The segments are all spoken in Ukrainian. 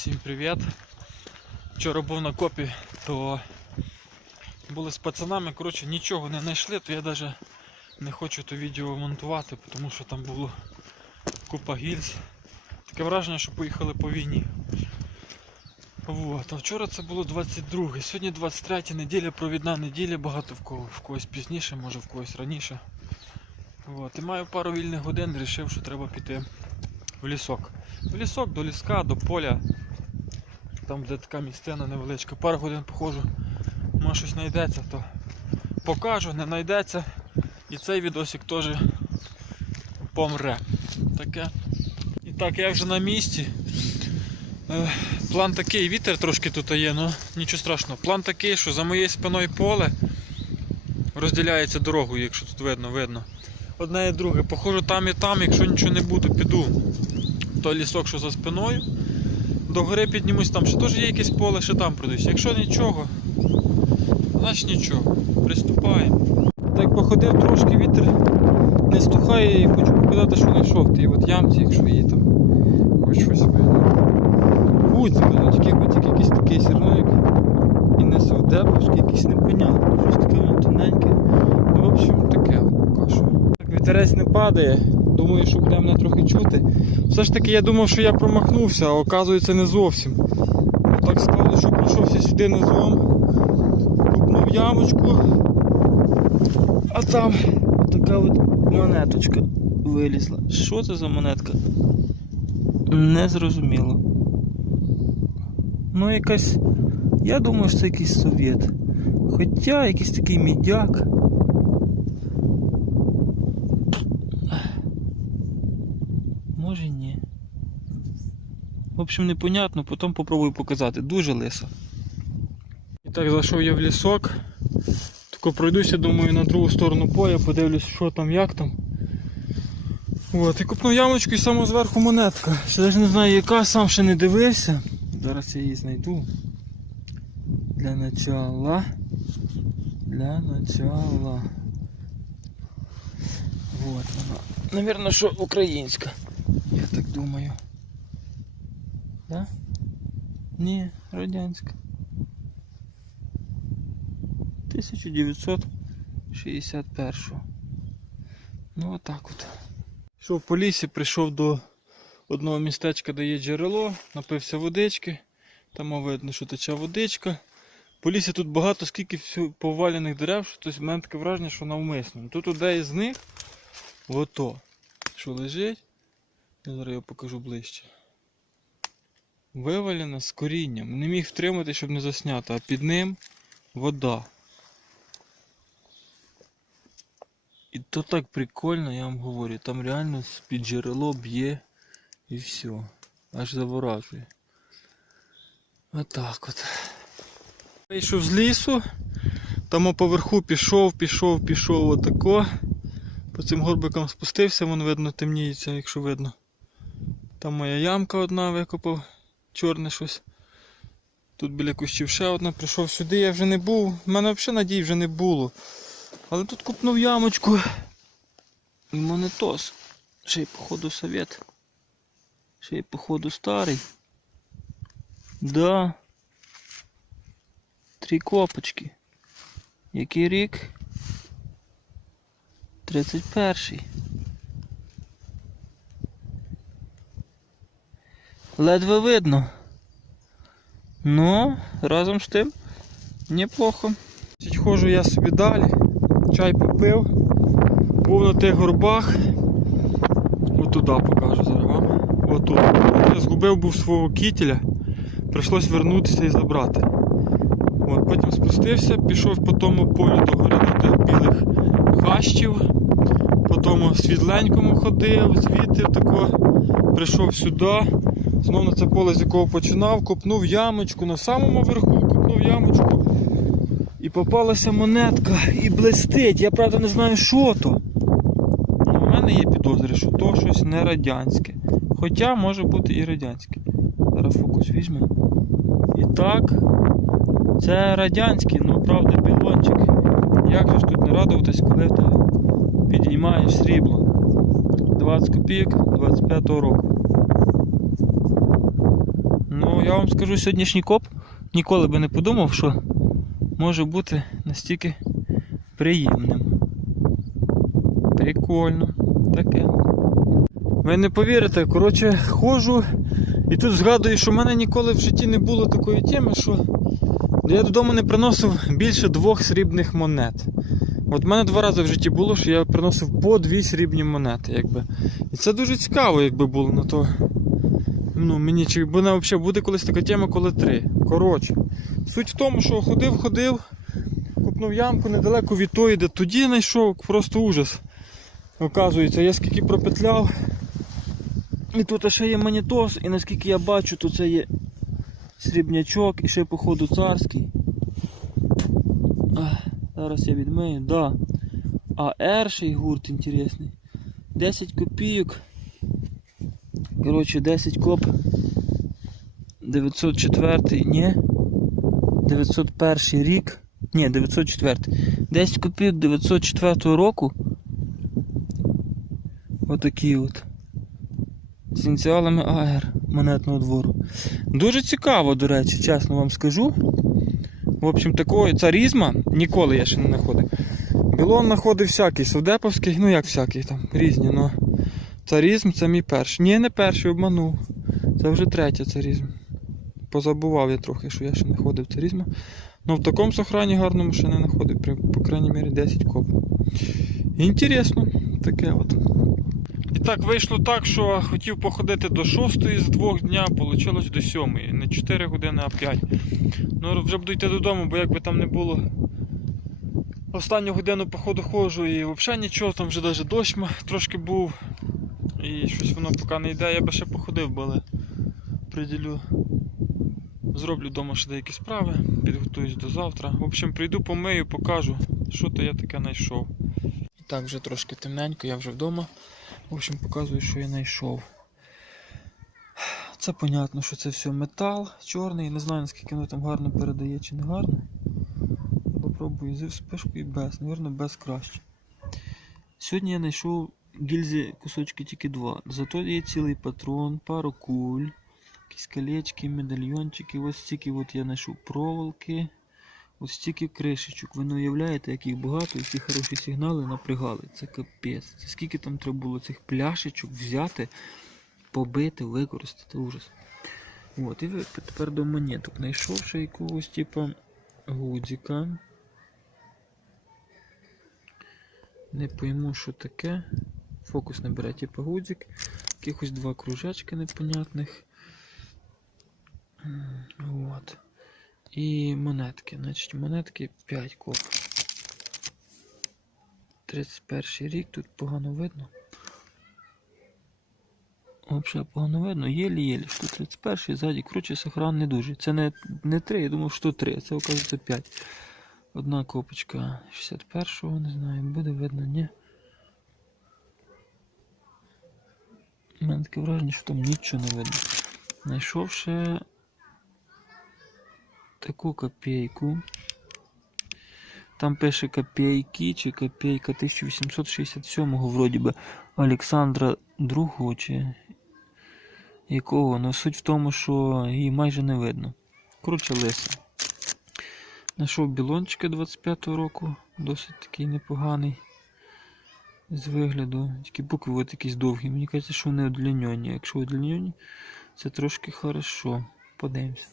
Всім привіт! Вчора був на копі, то були з пацанами, коротше, нічого не знайшли, то я навіть не хочу то відео монтувати, тому що там було купа гільз. Таке враження, що поїхали по війні. Вот. А вчора це було 22 сьогодні 23 неділя, провідна неділя, багато в кого в когось пізніше, може в когось раніше. Вот. І маю пару вільних годин, вирішив, що треба піти в лісок. В лісок, до ліска, до поля. Там де така місцина невеличка. Пару годин походжу, може щось знайдеться, то покажу, не знайдеться. І цей відосик теж помре. Таке. І так, я вже на місці. Е, План такий, вітер трошки тут є, ну нічого страшного. План такий, що за моєю спиною поле розділяється дорогою, якщо тут видно, видно. Одне і друге. Походжу там і там, якщо нічого не буде, піду той лісок, що за спиною. До гори піднімусь, там ще теж є якесь поле, ще там пройдусь. Якщо нічого, значить нічого. Приступаємо. Так походив трошки, вітер не стухає і хочу показати, що знайшов. Ти от ямці, якщо є там хоч щось видно. Тільки гудзик якийсь такий сірник. І не совдеповський, якийсь непонятний. Щось таке тоненьке. Ну, в общем, таке поки що. Так, вітерець не падає. Думаю, що буде мене трохи чути. Все ж таки я думав, що я промахнувся, а оказується не зовсім. Так склалося, що пройшовся сюди низом, купнув ямочку, а там така от монеточка вилізла. Що це за монетка? Не зрозуміло. Ну якась. Я думаю, що це якийсь совєт. Хоча якийсь такий мідяк. Може ні. В общем, непонятно, потім попробую показати. Дуже лисо. І так, зайшов я в лісок. Тако пройдуся, думаю, на другу сторону поля, подивлюсь, що там, як там. От, і купнув ямочку і саме зверху монетка. Ще навіть не знаю яка, сам ще не дивився. Зараз я її знайду. Для начала. Для начала. Вот вона. Наверно, що українська. Я так думаю. Да? Ні, радянська. 1961. Ну отак от. Йшов по лісі, прийшов до одного містечка, де є джерело, напився водички. Там видно, що тече водичка. По лісі тут багато, скільки повалених дерев, що тобто в мене таке враження, що навмисно. Тут одне із них, ото, що лежить, я зараз його покажу ближче. Вивалена з корінням. Не міг втримати, щоб не засняти, а під ним вода. І то так прикольно, я вам говорю, там реально з-під джерело б'є і все. Аж заворажує. Отак от. Вийшов з лісу, там поверху пішов, пішов, пішов отако. По цим горбикам спустився, вон видно темніється, якщо видно. Там моя ямка одна викопав, чорне щось. Тут біля кущів ще одна, прийшов сюди, я вже не був. У мене взагалі надій вже не було. Але тут купнув ямочку. І монетос. Ще й походу совет. Ще й походу старий. Да. Три копочки. Який рік? 31-й. Ледве видно. Ну, разом з тим неплохо. Ходжу я собі далі, чай попив, був на тих горбах. Отуда покажу зараз вам. Отут. Я згубив був свого кітеля, прийшлось вернутися і забрати. От, потім спустився, пішов по тому полю до гори до тих білих хащів, по тому світленькому ходив, звідти тако, прийшов сюди, знову на це поле, з якого починав, копнув ямочку, на самому верху копнув ямочку. І попалася монетка і блистить. Я правда не знаю, що то. Ну, У мене є підозри, що то щось не радянське. Хоча може бути і радянське. Зараз фокус візьме. І так, це радянський, ну правда білончик. Як же ж тут не радуватись, коли в тебе підіймаєш срібло? 20 копійок 25-го року. Я вам скажу сьогоднішній коп, ніколи би не подумав, що може бути настільки приємним. Прикольно. Таке. Ви не повірите, коротше, ходжу і тут згадую, що в мене ніколи в житті не було такої теми, що я додому не приносив більше двох срібних монет. От в мене два рази в житті було, що я приносив по дві срібні монети. Якби. І це дуже цікаво, якби було на то. Ну, мені чи мене взагалі буде колись така тема, коли три. Коротше. Суть в тому, що ходив, ходив, купнув ямку недалеко від тої, де тоді знайшов, просто ужас. Оказується, я скільки пропетляв. І тут ще є монітос, і наскільки я бачу, то це є срібнячок і ще походу царський. Зараз я відмию, да. А ерший гурт інтересний. 10 копійок. Коротше, 10 коп. 904, ні. 901 рік. Ні, 904. 10 копійок 904 року. Отакі от. З ініціалами АР монетного двору. Дуже цікаво, до речі, чесно вам скажу. В общем, такої царізма ніколи я ще не знаходив. Білон знаходив всякий, совдеповський, ну як всякий там, різні, но царізм це мій перший. Ні, не перший, обманув. Це вже третій царізм. Позабував я трохи, що я ще не ходив царізма. Ну в такому сохрані гарному ще не знаходив, при- по крайній мірі 10 коп. Інтересно, таке от. І так вийшло так, що хотів походити до 6 з двох дня, вийшло до 7. Не 4 години, а 5. Ну вже буду йти додому, бо якби там не було. Останню годину походу ходжу і взагалі нічого, там вже навіть дощ трошки був. І щось воно поки не йде, я би ще походив, але приділю. Зроблю вдома ще деякі справи, підготуюсь до завтра. В общем, прийду помию, покажу, що то я таке знайшов. І так, вже трошки темненько, я вже вдома. В общем, показую, що я знайшов. Це понятно, що це все метал чорний. Не знаю наскільки воно там гарно передає чи не гарно. Попробую зі вспишкою без, Навірно, без краще. Сьогодні я знайшов гільзи кусочки тільки два. Зато є цілий патрон, пару куль, якісь колечки, медальйончики. Ось стільки от я знайшов проволоки. Ось стільки кришечок. Ви не уявляєте, як їх багато, які хороші сигнали напрягали. Це капець. Це скільки там треба було цих пляшечок взяти, побити, використати. Ужас. От, і тепер до монеток. Знайшов якогось типу гудзика. Не пойму, що таке. Фокус бере, типу гудзик. Якихось два кружечки непонятних. От. І монетки. Значить, монетки 5 коп. 31 рік, тут погано видно. Взагалі погано видно, єлі-єлі, що 31-й, ззаді, коротше, сохран не дуже. Це не, не 3, я думав, що 3, це оказується 5. Одна копочка 61-го, не знаю, буде видно, ні. У мене таке враження, що там нічого не видно. Знайшов ще таку копійку. Там пише копійки чи копійка 1867-го вроді би Олександра II чи якого. Ну суть в тому, що її майже не видно. Коротше, лиса. Знайшов білончика 25-го року, досить такий непоганий з вигляду. Тільки букви от якісь довгі. Мені кажеться, що вони удлінені. Якщо удлінені, це трошки хорошо. Подивимося.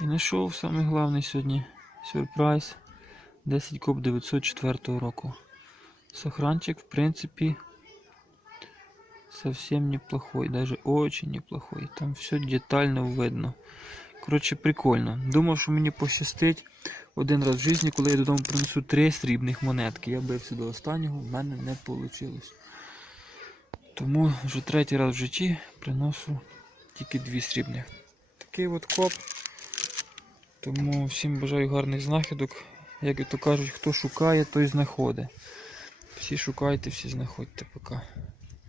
І знайшов самий головний сьогодні сюрприз 10 коп 904 року. Сохранчик, в принципе, совсем неплохой, даже очень неплохой. Там все детально видно. Коротше, прикольно. Думав, що мені пощастить один раз в житті, коли я додому принесу три срібних монетки. Я бився до останнього, в мене не вийшло. Тому вже третій раз в житті приношу тільки дві срібних. Такий от коп. Тому всім бажаю гарних знахідок. Як і то кажуть, хто шукає, той знаходить. Всі шукайте, всі знаходьте пока.